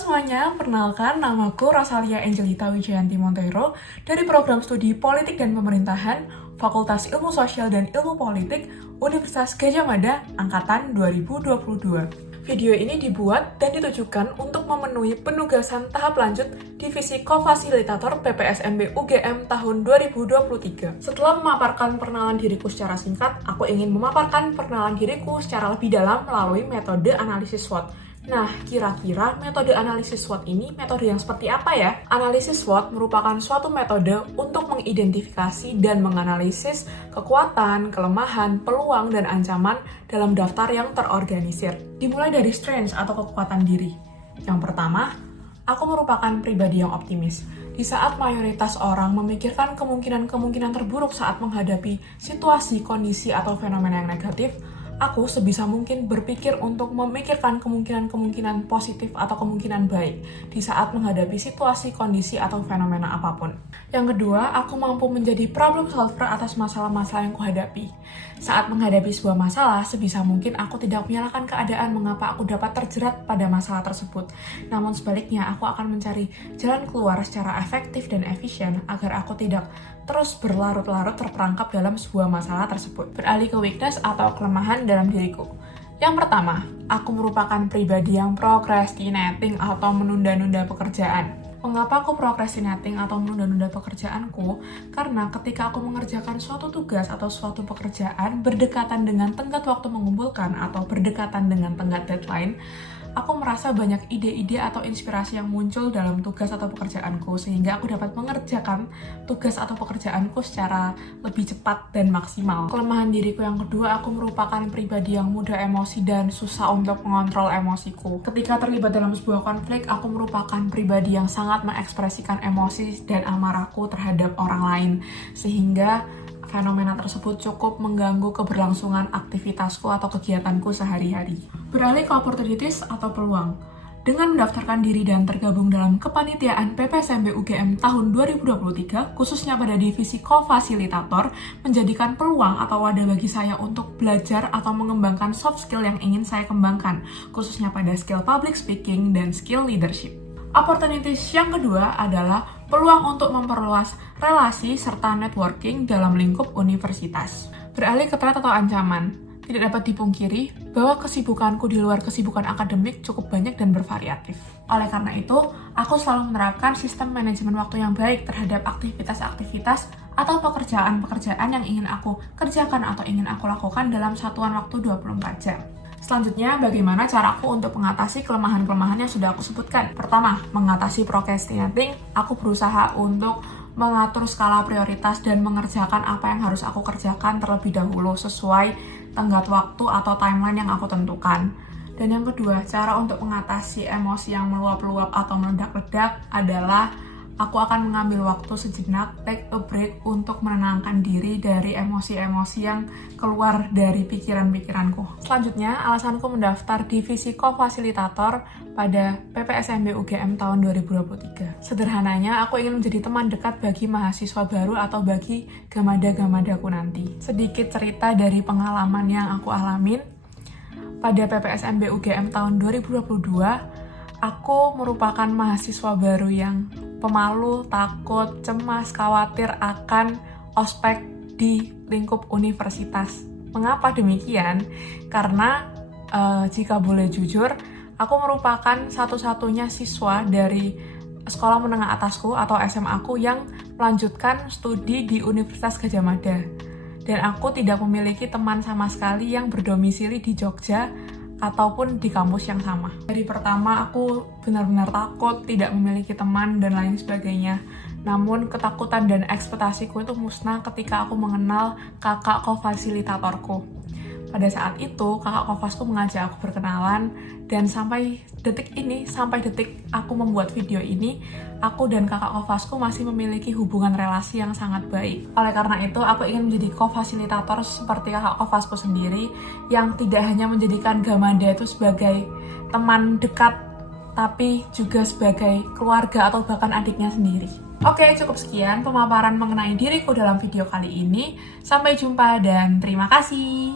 semuanya, perkenalkan namaku Rosalia Angelita Wijayanti Monteiro dari Program Studi Politik dan Pemerintahan, Fakultas Ilmu Sosial dan Ilmu Politik, Universitas Gadjah Mada, Angkatan 2022. Video ini dibuat dan ditujukan untuk memenuhi penugasan tahap lanjut Divisi Kofasilitator PPSMB UGM tahun 2023. Setelah memaparkan perkenalan diriku secara singkat, aku ingin memaparkan perkenalan diriku secara lebih dalam melalui metode analisis SWOT. Nah, kira-kira metode analisis SWOT ini metode yang seperti apa ya? Analisis SWOT merupakan suatu metode untuk mengidentifikasi dan menganalisis kekuatan, kelemahan, peluang, dan ancaman dalam daftar yang terorganisir. Dimulai dari strengths atau kekuatan diri. Yang pertama, aku merupakan pribadi yang optimis. Di saat mayoritas orang memikirkan kemungkinan-kemungkinan terburuk saat menghadapi situasi, kondisi, atau fenomena yang negatif, aku sebisa mungkin berpikir untuk memikirkan kemungkinan-kemungkinan positif atau kemungkinan baik di saat menghadapi situasi, kondisi, atau fenomena apapun. Yang kedua, aku mampu menjadi problem solver atas masalah-masalah yang kuhadapi. Saat menghadapi sebuah masalah, sebisa mungkin aku tidak menyalahkan keadaan mengapa aku dapat terjerat pada masalah tersebut. Namun sebaliknya, aku akan mencari jalan keluar secara efektif dan efisien agar aku tidak terus berlarut-larut terperangkap dalam sebuah masalah tersebut. Beralih ke weakness atau kelemahan dalam diriku. Yang pertama, aku merupakan pribadi yang procrastinating atau menunda-nunda pekerjaan. Mengapa aku procrastinating atau menunda-nunda pekerjaanku? Karena ketika aku mengerjakan suatu tugas atau suatu pekerjaan berdekatan dengan tenggat waktu mengumpulkan atau berdekatan dengan tenggat deadline, aku merasa banyak ide-ide atau inspirasi yang muncul dalam tugas atau pekerjaanku sehingga aku dapat mengerjakan tugas atau pekerjaanku secara lebih cepat dan maksimal. Kelemahan diriku yang kedua, aku merupakan pribadi yang mudah emosi dan susah untuk mengontrol emosiku. Ketika terlibat dalam sebuah konflik, aku merupakan pribadi yang sangat mengekspresikan emosi dan amarahku terhadap orang lain sehingga fenomena tersebut cukup mengganggu keberlangsungan aktivitasku atau kegiatanku sehari-hari. Beralih ke opportunities atau peluang. Dengan mendaftarkan diri dan tergabung dalam kepanitiaan PPSMB UGM tahun 2023, khususnya pada divisi kofasilitator, menjadikan peluang atau wadah bagi saya untuk belajar atau mengembangkan soft skill yang ingin saya kembangkan, khususnya pada skill public speaking dan skill leadership. Opportunities yang kedua adalah peluang untuk memperluas relasi serta networking dalam lingkup universitas. Beralih ke threat atau ancaman, tidak dapat dipungkiri bahwa kesibukanku di luar kesibukan akademik cukup banyak dan bervariatif. Oleh karena itu, aku selalu menerapkan sistem manajemen waktu yang baik terhadap aktivitas-aktivitas atau pekerjaan-pekerjaan yang ingin aku kerjakan atau ingin aku lakukan dalam satuan waktu 24 jam. Selanjutnya, bagaimana caraku untuk mengatasi kelemahan-kelemahan yang sudah aku sebutkan? Pertama, mengatasi procrastinating. Aku berusaha untuk mengatur skala prioritas dan mengerjakan apa yang harus aku kerjakan terlebih dahulu sesuai tenggat waktu atau timeline yang aku tentukan. Dan yang kedua, cara untuk mengatasi emosi yang meluap-luap atau meledak-ledak adalah aku akan mengambil waktu sejenak, take a break untuk menenangkan diri dari emosi-emosi yang keluar dari pikiran-pikiranku. Selanjutnya, alasanku mendaftar divisi kofasilitator pada PPSMB UGM tahun 2023. Sederhananya, aku ingin menjadi teman dekat bagi mahasiswa baru atau bagi gamada-gamadaku nanti. Sedikit cerita dari pengalaman yang aku alamin. Pada PPSMB UGM tahun 2022, aku merupakan mahasiswa baru yang pemalu, takut, cemas, khawatir akan ospek di lingkup universitas. Mengapa demikian? Karena jika boleh jujur, aku merupakan satu-satunya siswa dari sekolah menengah atasku atau SMA-ku yang melanjutkan studi di Universitas Gadjah Mada. Dan aku tidak memiliki teman sama sekali yang berdomisili di Jogja ataupun di kampus yang sama. Dari pertama aku benar-benar takut, tidak memiliki teman dan lain sebagainya. Namun ketakutan dan ekspektasiku itu musnah ketika aku mengenal kakak kofasilitatorku. Pada saat itu, kakak kofasku mengajak aku berkenalan dan sampai detik aku membuat video ini, aku dan kakak kofasku masih memiliki hubungan relasi yang sangat baik. Oleh karena itu, aku ingin menjadi kofasilitator seperti kakak kofasku sendiri yang tidak hanya menjadikan Gamada itu sebagai teman dekat, tapi juga sebagai keluarga atau bahkan adiknya sendiri. Oke, cukup sekian pemaparan mengenai diriku dalam video kali ini. Sampai jumpa dan terima kasih.